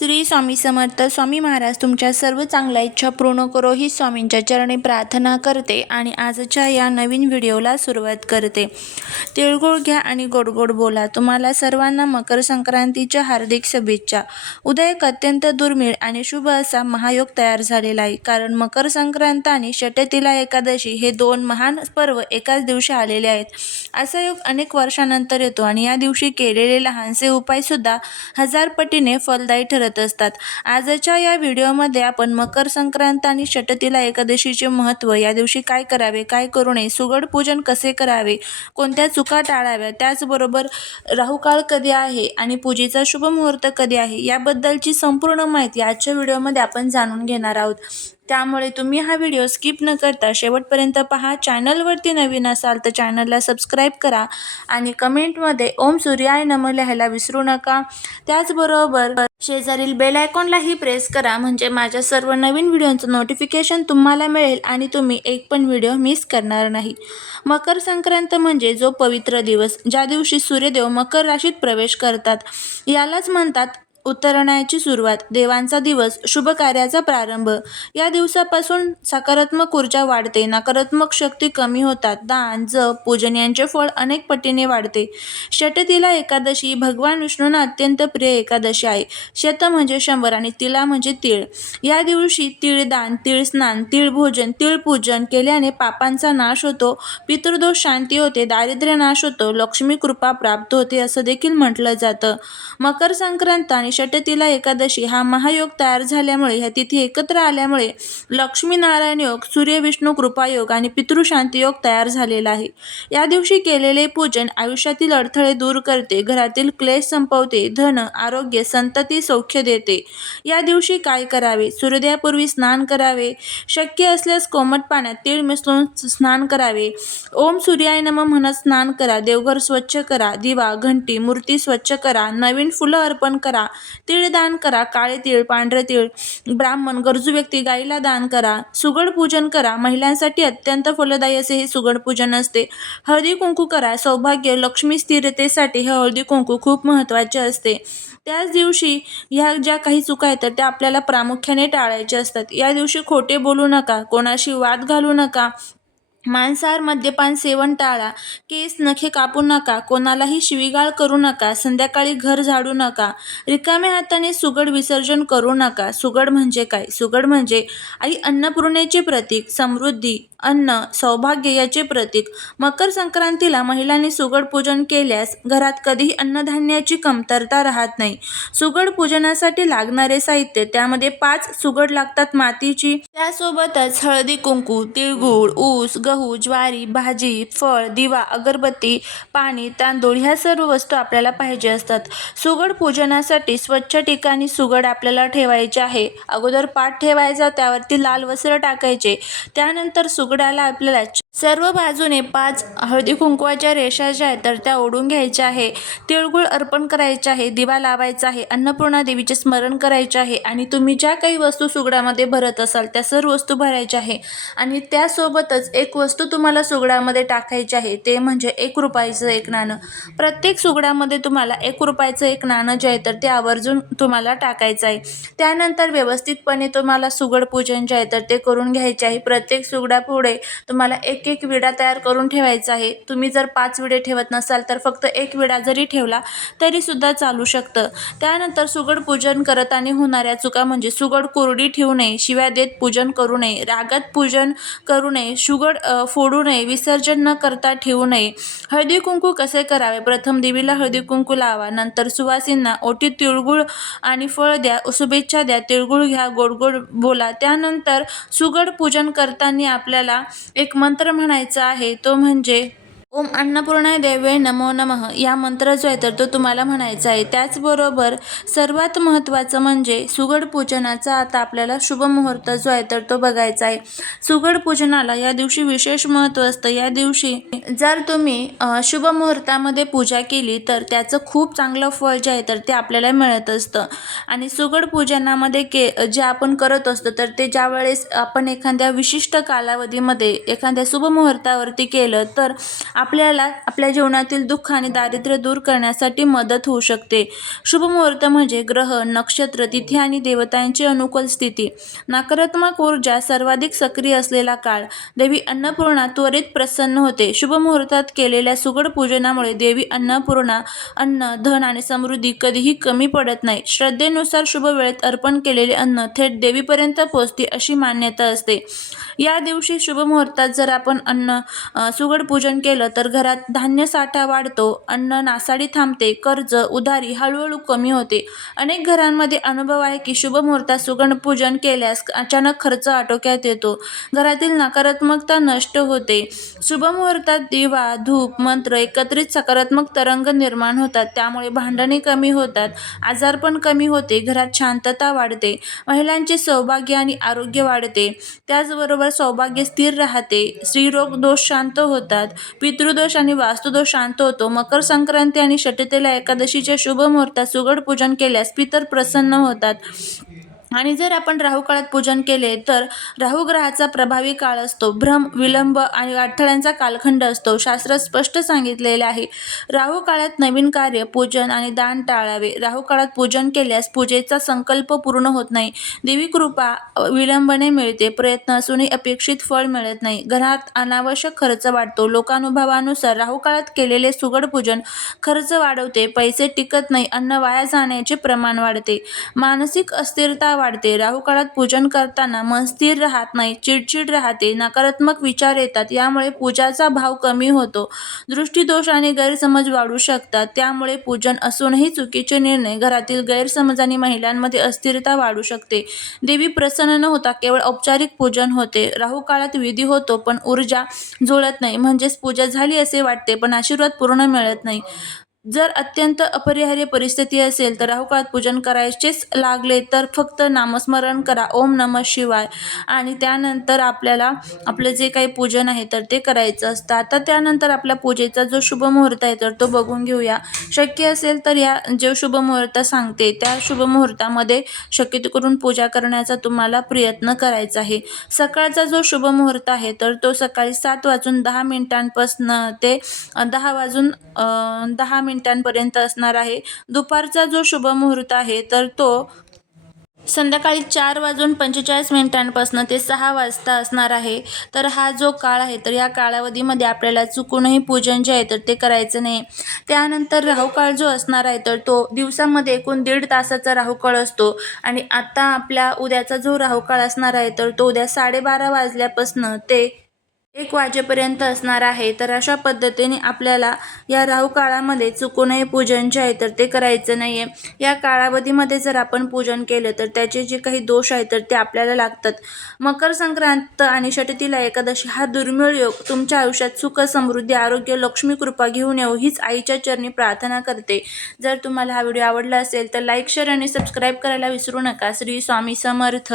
श्री स्वामी समर्थ स्वामी महाराज तुमच्या सर्व चांगल्या इच्छा पूर्ण करो ही स्वामींच्या चरणी प्रार्थना करते आणि आजच्या या नवीन व्हिडिओला सुरुवात करते. तिळगुळ घ्या आणि गोड गोड बोला. तुम्हाला सर्वांना मकर संक्रांतीच्या हार्दिक शुभेच्छा. उद्या एक अत्यंत दुर्मिळ आणि शुभ असा महायोग तयार झालेला आहे. कारण मकर संक्रांत आणि षटतिला एकादशी हे दोन महान पर्व एकाच दिवशी आलेले आहेत. असा योग अनेक वर्षानंतर येतो आणि या दिवशी केलेले लहानसे उपायसुद्धा हजार पटीने फलदायी ठरत असतात. आजच्या या व्हिडिओमध्ये आपण मकर संक्रांत आणि षटतीला एकादशीचे महत्त्व या दिवशी काय करावे काय करू नये सुगड पूजन कसे करावे कोणत्या चुका टाळाव्या त्याचबरोबर राहुकाळ कधी आहे आणि पूजेचा शुभ मुहूर्त कधी आहे याबद्दलची संपूर्ण माहिती आजच्या व्हिडिओमध्ये आपण जाणून घेणार आहोत. त्यामुळे तुम्ही हा व्हिडिओ स्किप न करता शेवटपर्यंत पहा. चॅनलवरती नवीन असाल तर चॅनलला सबस्क्राईब करा आणि कमेंटमध्ये ओम सूर्याय नम लिहायला विसरू नका. त्याचबरोबर शेजारील बेल आयकॉनलाही प्रेस करा म्हणजे माझ्या सर्व नवीन व्हिडिओचं नोटिफिकेशन तुम्हाला मिळेल आणि तुम्ही एक पण व्हिडिओ मिस करणार नाही. मकर संक्रांत म्हणजे जो पवित्र दिवस ज्या दिवशी सूर्यदेव मकर राशीत प्रवेश करतात यालाच म्हणतात उतरण्याची सुरुवात देवांचा दिवस शुभ कार्याचा प्रारंभ. या दिवसापासून सकारात्मक ऊर्जा वाढते नकारात्मक शक्ती कमी होतात. दान जप पूजन यांचे फळ अनेक पटीने वाढते. षटतिला एकादशी भगवान विष्णूंना अत्यंत प्रिय एकादशी आहे. शत म्हणजे शंभर आणि तिला म्हणजे तीळ. या दिवशी तिळदान तिळस्नान तिळभोजन तिळपूजन केल्याने पापांचा नाश होतो पितृदोष शांती होते दारिद्र्य नाश होतो लक्ष्मी कृपा प्राप्त होते असं देखील म्हटलं जातं. मकर संक्रांत आणि षटतिला एकादशी हा महायोग तयार झाल्यामुळे ह्या तिथी एकत्र आल्यामुळे लक्ष्मीनारायण योग सूर्य विष्णू आणि पितृशांती योग तयार झालेला आहे. या दिवशी केलेले पूजन आयुष्यातील अडथळे दूर करते घरातील क्लेश संपवते धन आरोग्य संतती सौख्य देते. या दिवशी काय करावे? सूर्योदयापूर्वी स्नान करावे. शक्य असल्यास कोमट पाण्यात तीळ मिसळून स्नान करावे. ओम सूर्याय नम म्हणत स्नान करा देवघर स्वच्छ करा दिवा घंटी मूर्ती स्वच्छ करा नवीन फुलं अर्पण करा तीळ दान करा काळे तीळ पांढरे तीळ ब्राह्मण गरजू व्यक्ती गाईला दान करा सुगड पूजन करा महिलांसाठी अत्यंत फलदायी असे हे सुगड पूजन असते. हळदी कुंकू करा सौभाग्य लक्ष्मी स्थिरतेसाठी हे हळदी कुंकू खूप महत्त्वाचे असते. त्याच दिवशी ह्या ज्या काही चुका आहेत त्या आपल्याला प्रामुख्याने टाळायच्या असतात. या दिवशी खोटे बोलू नका कोणाशी वाद घालू नका मांसाहार मद्यपान सेवन टाळा केस नखे कापू नका कोणालाही शिवीगाळ करू नका संध्याकाळी घर झाडू नका रिकाम्या हाताने सुगड विसर्जन करू नका. सुगड म्हणजे काय? सुगड म्हणजे आई अन्नपूर्णेचे प्रतीक समृद्धी अन्न सौभाग्य याचे प्रतीक. मकर संक्रांतीला महिलांनी सुगड पूजन केल्यास घरात कधीही अन्नधान्याची कमतरता राहत नाही. सुगड पूजनासाठी लागणारे साहित्य त्यामध्ये पाच सुगड लागतात मातीची. त्यासोबतच हळदी कुंकू तिळगुळ ऊस गहू ज्वारी भाजी फळ दिवा अगरबत्ती पाणी तांदूळ ह्या सर्व वस्तू आपल्याला पाहिजे असतात. सुगड पूजनासाठी स्वच्छ ठिकाणी सुगड आपल्याला ठेवायचे आहे. अगोदर पाठ ठेवायचा त्यावरती लाल वस्त्र टाकायचे. त्यानंतर सुगडाला आपल्याला सर्व बाजूने पाच हळदी कुंकवाच्या रेषा ज्या आहेत तर त्या ओढून घ्यायच्या आहे. तिळगुळ अर्पण करायचे आहे दिवा लावायचा आहे अन्नपूर्णा देवीचे स्मरण करायचे आहे आणि तुम्ही ज्या काही वस्तू सुगडामध्ये भरत असाल त्या सर्व वस्तू भरायच्या आहे. आणि त्यासोबतच एक वस्तू तुम्हाला सुगडामध्ये टाकायची आहे ते म्हणजे एक रुपयाचं एक नाणं. प्रत्येक सुगडामध्ये तुम्हाला एक रुपयाचं एक नाणं जे आहे तर ते आवर्जून तुम्हाला टाकायचं आहे. त्यानंतर व्यवस्थितपणे तुम्हाला सुगड पूजन जे आहे तर ते करून घ्यायचे आहे. प्रत्येक सुगडा पुढे तुम्हाला एक एक विडा तयार करून ठेवायचा आहे. तुम्ही जर पाच विडे ठेवत नसाल तर फक्त एक विडा जरी ठेवला तरीसुद्धा चालू शकतं. त्यानंतर सुगड पूजन करताना होणाऱ्या चुका म्हणजे सुगड कोरडी ठेवू नये शिव्या देत पूजन करू नये रागात पूजन करू नये सुगड फोडू नये विसर्जन न करता ठेवू नये. हळदी कुंकू कसे करावे? प्रथम देवीला हळदी कुंकू लावा नंतर सुवासींना ओटीत तिळगुळ आणि फळ द्या शुभेच्छा द्या तिळगुळ घ्या गोड गोड बोला. त्यानंतर सुगड पूजन करताना आपल्याला एक मंत्र म्हणायचा आहे तो म्हणजे ओम अन्नपूर्णाय देवे नमो नमः. या मंत्र जो आहे तर तो तुम्हाला म्हणायचा आहे. त्याचबरोबर सर्वात महत्त्वाचं म्हणजे सुगड पूजनाचा आता आपल्याला शुभ मुहूर्त जो आहे तर तो बघायचा आहे. सुगड पूजनाला या दिवशी विशेष महत्त्व असतं. या दिवशी जर तुम्ही शुभ मुहूर्तामध्ये पूजा केली तर त्याचं खूप चांगलं फळ जे आहे तर ते आपल्याला मिळत असतं. आणि सुगड पूजनामध्ये के जे आपण करत असतो तर ते ज्या वेळेस आपण एखाद्या विशिष्ट कालावधीमध्ये एखाद्या शुभ मुहूर्तावरती केलं तर आपल्याला आपल्या जीवनातील दुःख आणि दारिद्र्य दूर करण्यासाठी मदत होऊ शकते. शुभ मुहूर्त म्हणजे ग्रह नक्षत्र तिथी आणि देवतांची अनुकूल स्थिती. नकारात्मक ऊर्जा सर्वाधिक सक्रिय असलेला काळ. देवी अन्नपूर्णा त्वरित प्रसन्न होते. शुभ मुहूर्तात केलेल्या सुगड पूजनामुळे देवी अन्नपूर्णा अन्न धन आणि समृद्धी कधीही कमी पडत नाही. श्रद्धेनुसार शुभ वेळेत अर्पण केलेले अन्न थेट देवीपर्यंत पोहोचते अशी मान्यता असते. या दिवशी शुभ मुहूर्तात जर आपण अन्न सुगड पूजन केलं तर घरात धान्य साठा वाढतो अन्न नासाडी थांबते कर्ज उधारी हळूहळू कमी होते. अनेक घरांमध्ये अनुभव आहे की शुभ मुहूर्तात सुगड पूजन केल्यास अचानक खर्च आटोक्यात येतो. घरातील नकारात्मकता नष्ट होते. शुभ मुहूर्तात दिवा धूप मंत्र एकत्रित सकारात्मक तरंग निर्माण होतात. त्यामुळे भांडणे कमी होतात आजारपण कमी होते घरात शांतता वाढते महिलांचे सौभाग्य आणि आरोग्य वाढते. त्याचबरोबर सौभाग्य स्थिर राहते स्त्रीरोग दोष शांत होतात पितृदोष आणि वास्तुदोष शांत होतो मकर संक्रांती आणि षटतेला एकादशीच्या शुभ मुहूर्तात सुगड पूजन केल्यास पितर प्रसन्न होतात. आणि जर आपण राहू काळात पूजन केले तर राहू ग्रहाचा प्रभावी काळ असतो. भ्रम विलंब आणि अडथळ्यांचा कालखंड असतो. शास्त्र स्पष्ट सांगितलेले आहे. राहू काळात नवीन कार्य पूजन आणि दान टाळावे. राहू काळात पूजन केल्यास पूजेचा संकल्प पूर्ण होत नाही. देवी कृपा विलंबने मिळते. प्रयत्न असूनही अपेक्षित फळ मिळत नाही. घरात अनावश्यक खर्च वाढतो. लोकानुभवानुसार राहू काळात केलेले सुगड पूजन खर्च वाढवते. पैसे टिकत नाही. अन्न वाया जाण्याचे प्रमाण वाढते. मानसिक अस्थिरता वाढते. राहुकाळात पूजन करताना मन स्थिर राहत नाही चिडचिड राहते नकारात्मक विचार येतात यामुळे पूजाचा भाव कमी होतो. दृष्टीदोष आणि गैरसमज वाढू शकतात त्यामुळे पूजन असूनही चुकीचे निर्णय घरातील गैरसमज आणि महिलांमध्ये अस्थिरता वाढू शकते. देवी प्रसन्न न होता केवळ औपचारिक पूजन होते. राहू काळात विधी होतो पण ऊर्जा जुळत नाही म्हणजेच पूजा झाली असे वाटते पण आशीर्वाद पूर्ण मिळत नाही. जर अत्यंत अपरिहार्य परिस्थिती असेल तर राहुकाळात पूजन करायचेच लागले तर फक्त नामस्मरण करा. ओम नम शिवाय. आणि त्यानंतर आपल्याला आपलं जे काही पूजन आहे तर ते करायचं असतं. आता त्यानंतर आपल्या पूजेचा जो शुभ मुहूर्त आहे तर तो बघून घेऊया. शक्य असेल तर या जे शुभ मुहूर्त सांगते त्या शुभ मुहूर्तामध्ये शक्यतो करून पूजा करण्याचा तुम्हाला प्रयत्न करायचा आहे. सकाळचा जो शुभ मुहूर्त आहे तर तो सकाळी सात वाजून दहा मिनिटांपासनं ते दहा वाजून दहा दहा मिनिटांपर्यंत असणार आहे. दुपारचा जो शुभ मुहूर्त आहे तर तो संध्याकाळी चार वाजून पंचेचाळीस मिनिटांपासून ते सहा वाजता असणार आहे. तर हा जो काळ आहे तर या कालावधीमध्ये आपल्याला चुकूनही पूजन जे आहे तर ते करायचं नाही. त्यानंतर राहू काळ जो असणार आहे तर तो दिवसामध्ये एकूण दीड तासाचा राहू काळ असतो. आणि आता आपल्या उद्याचा जो राहू काळ असणार आहे तर तो उद्या साडेबारा वाजल्यापासून ते एक वाजेपर्यंत असणार आहे तर अशा पद्धतीने आपल्याला या राहू काळामध्ये चुकूनही पूजन जे आहे तर ते करायचं नाही आहे या कालावधीमध्ये जर आपण पूजन केलं तर त्याचे जे काही दोष आहेत तर ते आपल्याला लागतात. मकर संक्रांत आणि षटतीला एकादशी हा दुर्मिळ योग. तुमच्या आयुष्यात सुख समृद्धी आरोग्य लक्ष्मी कृपा घेऊन येऊ हीच आईच्या चरणी प्रार्थना करते. जर तुम्हाला हा व्हिडिओ आवडला असेल तर लाईक शेअर आणि सबस्क्राईब करायला विसरू नका. श्री स्वामी समर्थ.